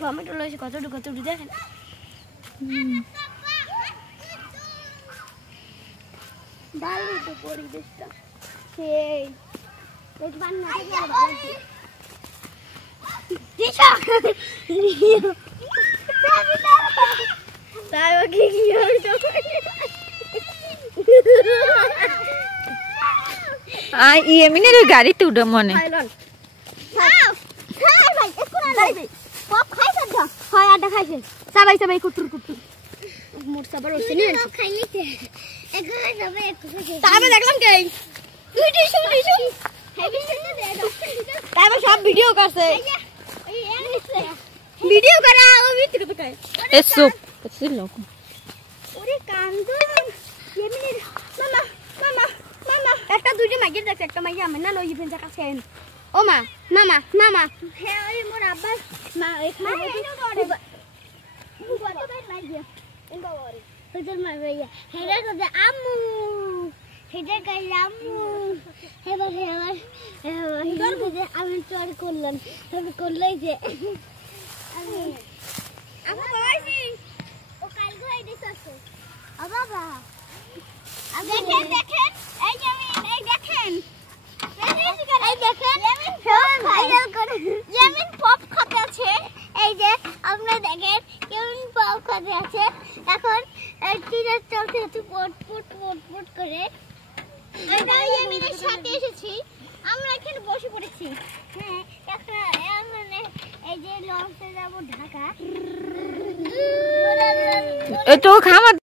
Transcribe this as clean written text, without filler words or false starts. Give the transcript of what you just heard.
tomato লইছে কতটুকু দেখেন ভালো তো পরিবেশটা সেই এই বান্না থেকে ভালো দিশা তাই ও কি হইতো এমনির গাড়িতে উঠে মনে পপ খাইছে তো হয় আটা খাইছে সবাই কুটুর মোর সবার হচ্ছে না খাইছে এখানে যাবে তাবে দেখলাম কে ভিডিও হেভি শুনে দে তাবে সব ভিডিও করছে ভিডিও করা ও ভিডিও তো কাই এসো ছিল ওরে কান্দো এমনি মামা একটা দুইটা মাগির দেখ একটা মাগি আমি না লই ফেন কাছে ও মামা হে ওই মোর আব্বা মা এখানে বুবা তো ভাই লাগিয়া ইনবা ওরে তোর মা ভাইয়া হেরা তো আম্মু হেডা গাই আম্মু হেবার হেবার তো আমি চড় করলাম তবে করলাই যে আমি বাবাজি ও কাল গই দিছছে ও বাবা দেখেন এই দেখেন এই দেখেন ভাইরাল করে ইয়ামিন পপ খাতে আছে এই যে আপনি দেখেন ইয়ামিন পপ খাতে আছে এখন টিচার চলতে পট করে আমরা ইয়ামিনের সাথে এসেছি আমরা এখানে বসে পড়েছি হ্যাঁ এখন মানে এই যে লঞ্চে যাব ঢাকা এ তো খামার